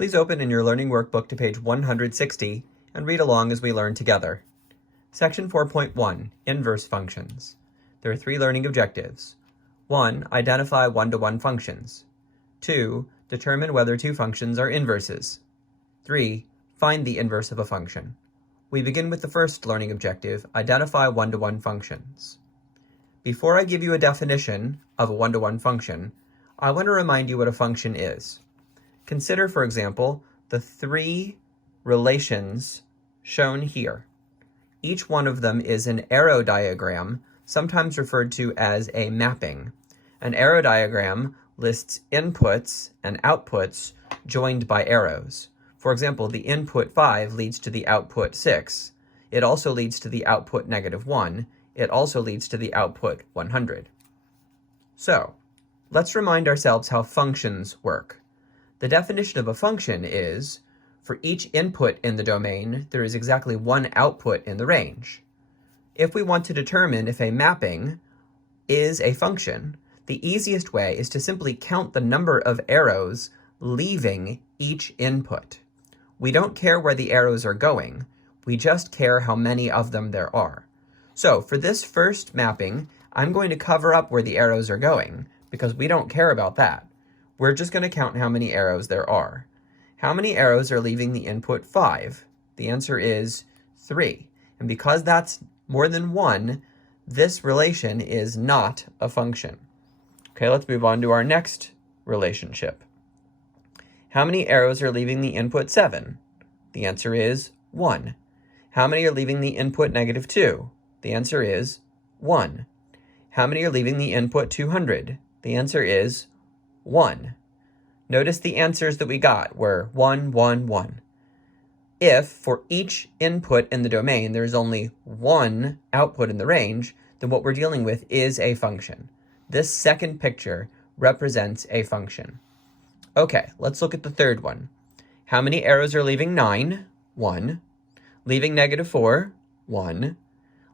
Please open in your learning workbook to page 160 and read along as we learn together. Section 4.1, Inverse Functions. There are three learning objectives. 1. Identify one-to-one functions. 2. Determine whether two functions are inverses. 3. Find the inverse of a function. We begin with the first learning objective, identify one-to-one functions. Before I give you a definition of a one-to-one function, I want to remind you what a function is. Consider, for example, the three relations shown here. Each one of them is an arrow diagram, sometimes referred to as a mapping. An arrow diagram lists inputs and outputs joined by arrows. For example, the input 5 leads to the output 6. It also leads to the output -1. It also leads to the output 100. So, let's remind ourselves how functions work. The definition of a function is, for each input in the domain, there is exactly one output in the range. If we want to determine if a mapping is a function, the easiest way is to simply count the number of arrows leaving each input. We don't care where the arrows are going, we just care how many of them there are. So for this first mapping, I'm going to cover up where the arrows are going, because we don't care about that. We're just going to count how many arrows there are. How many arrows are leaving the input 5? The answer is 3. And because that's more than 1, this relation is not a function. Okay, let's move on to our next relationship. How many arrows are leaving the input 7? The answer is 1. How many are leaving the input -2? The answer is 1. How many are leaving the input 200? The answer is 1. Notice the answers that we got were 1, 1, 1. If for each input in the domain there's only one output in the range, then what we're dealing with is a function. This second picture represents a function. Okay, let's look at the third one. How many arrows are leaving 9? 1. Leaving -4? 1.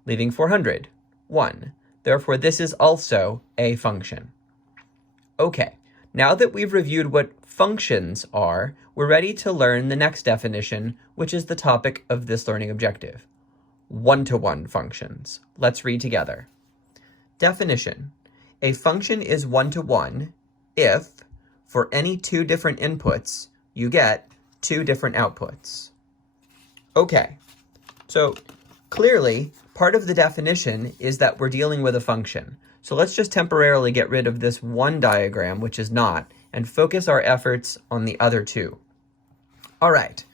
Leaving 400? 1. Therefore, this is also a function. Okay, now that we've reviewed what functions are, we're ready to learn the next definition, which is the topic of this learning objective. One-to-one functions. Let's read together. Definition. A function is one-to-one if, for any two different inputs, you get two different outputs. Okay, so clearly, part of the definition is that we're dealing with a function. So let's just temporarily get rid of this one diagram, which is not, and focus our efforts on the other two. All right,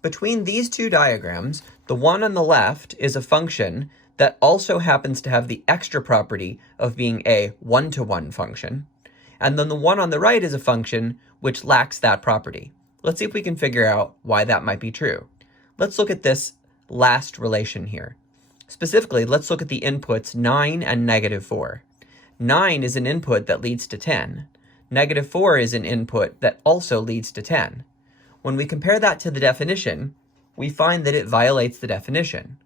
between these two diagrams, the one on the left is a function that also happens to have the extra property of being a one-to-one function. And then the one on the right is a function which lacks that property. Let's see if we can figure out why that might be true. Let's look at this last relation here. Specifically, let's look at the inputs 9 and -4. 9 is an input that leads to 10. -4 is an input that also leads to 10. When we compare that to the definition, we find that it violates the definition.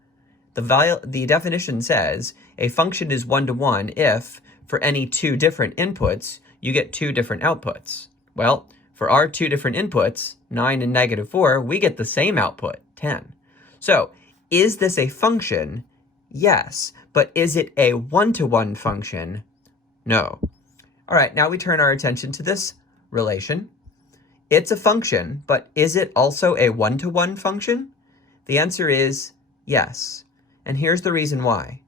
The definition says a function is one-to-one if, for any two different inputs, you get two different outputs. Well, for our two different inputs, 9 and -4, we get the same output, 10. So, is this a function? Yes. But is it a one-to-one function? No. All right, now we turn our attention to this relation. It's a function, but is it also a one-to-one function? The answer is yes. And here's the reason why.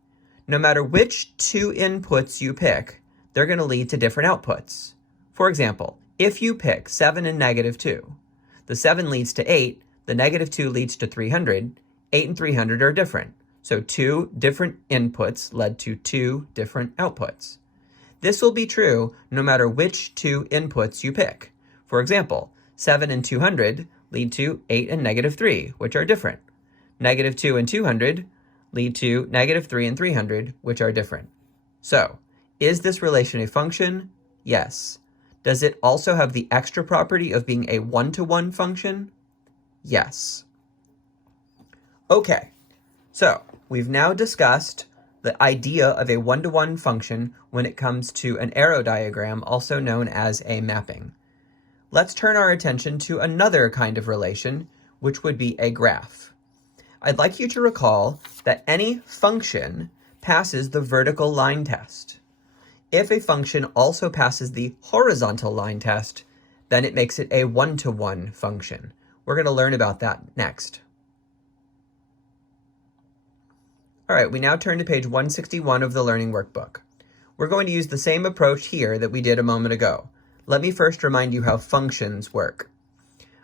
No matter which two inputs you pick, they're going to lead to different outputs. For example, if you pick 7 and -2, the 7 leads to 8, the -2 leads to 300, 8 and 300 are different. So two different inputs led to two different outputs. This will be true no matter which two inputs you pick. For example, 7 and 200 lead to 8 and -3, which are different. -2 and 200 lead to -3 and 300, which are different. So, is this relation a function? Yes. Does it also have the extra property of being a one-to-one function? Yes. Okay, so we've now discussed the idea of a one-to-one function when it comes to an arrow diagram, also known as a mapping. let's turn our attention to another kind of relation, which would be a graph. I'd like you to recall that any function passes the vertical line test. If a function also passes the horizontal line test, then it makes it a one-to-one function. We're going to learn about that next. All right, we now turn to page 161 of the Learning Workbook. We're going to use the same approach here that we did a moment ago. Let me first remind you how functions work.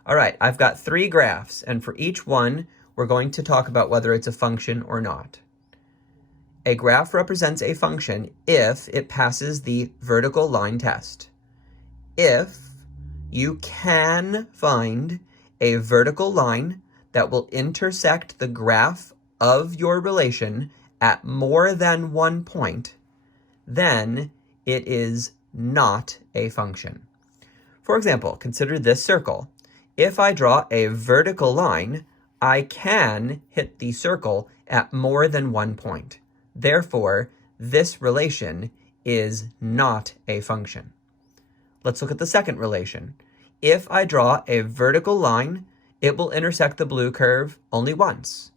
All right, I've got 3 graphs, and for each one, we're going to talk about whether it's a function or not. A graph represents a function if it passes the vertical line test. If you can find a vertical line that will intersect the graph of your relation at more than one point, then it is not a function. For example, consider this circle. If I draw a vertical line, I can hit the circle at more than one point. Therefore, this relation is not a function. Let's look at the second relation. If I draw a vertical line, it will intersect the blue curve only once.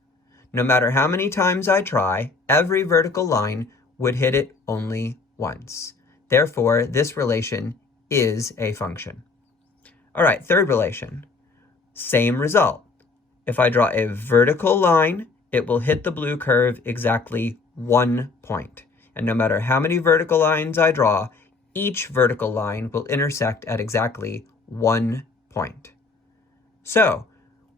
No matter how many times I try, every vertical line would hit it only once. Therefore, this relation is a function. All right, third relation. Same result. If I draw a vertical line, it will hit the blue curve exactly 1 point. And no matter how many vertical lines I draw, each vertical line will intersect at exactly 1 point. So,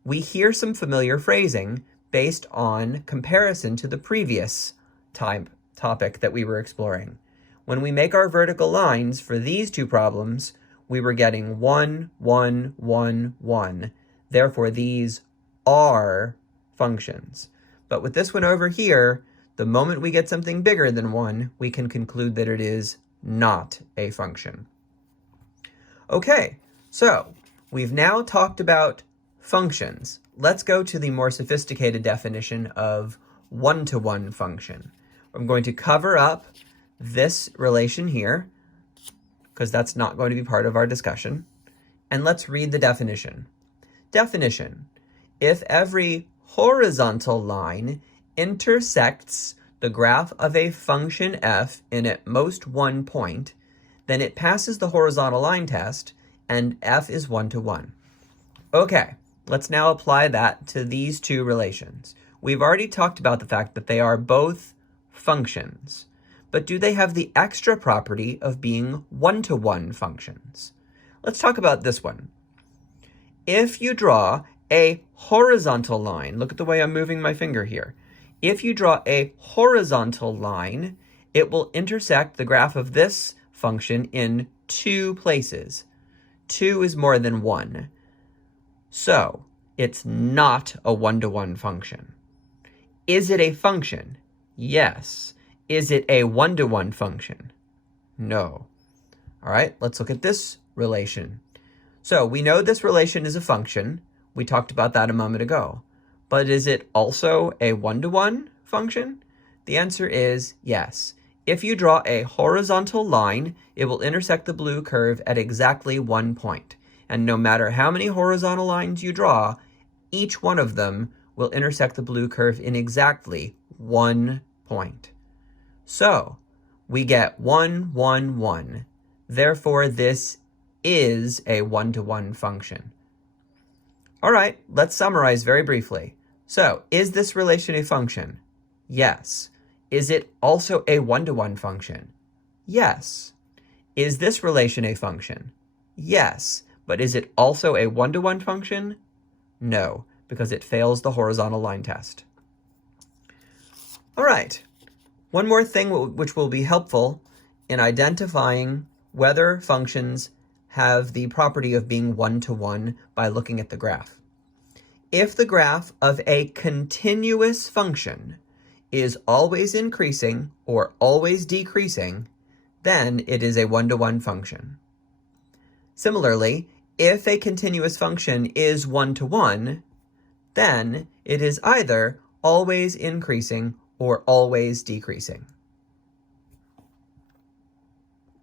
we hear some familiar phrasing based on comparison to the previous topic that we were exploring. When we make our vertical lines for these two problems, we were getting 1, 1, 1, 1. Therefore, these are functions. But with this one over here, the moment we get something bigger than 1, we can conclude that it is not a function. Okay, so we've now talked about functions. Let's go to the more sophisticated definition of one-to-one function. I'm going to cover up this relation here, because that's not going to be part of our discussion. And let's read the definition. Definition: if every horizontal line intersects the graph of a function f in at most 1 point, then it passes the horizontal line test, and f is 1-to-1. Okay, let's now apply that to these two relations. We've already talked about the fact that they are both functions, but do they have the extra property of being one-to-one functions? Let's talk about this one. If you draw a horizontal line, look at the way I'm moving my finger here. If you draw a horizontal line, it will intersect the graph of this function in 2 places. 2 is more than 1. So, it's not a one-to-one function. Is it a function? Yes. Is it a one-to-one function? No. All right, let's look at this relation. So we know this relation is a function. We talked about that a moment ago. But is it also a one-to-one function? The answer is yes. If you draw a horizontal line, it will intersect the blue curve at exactly 1 point. And no matter how many horizontal lines you draw, each one of them will intersect the blue curve in exactly 1 point. So, we get 1, 1, 1. Therefore, this is a one-to-one function. All right, let's summarize very briefly. So, is this relation a function? Yes. Is it also a one-to-one function? Yes. Is this relation a function? Yes. But is it also a one-to-one function? No, because it fails the horizontal line test. All right. One more thing which will be helpful in identifying whether functions have the property of being one-to-one by looking at the graph. If the graph of a continuous function is always increasing or always decreasing, then it is a one-to-one function. Similarly, if a continuous function is one-to-one, then it is either always increasing or always decreasing.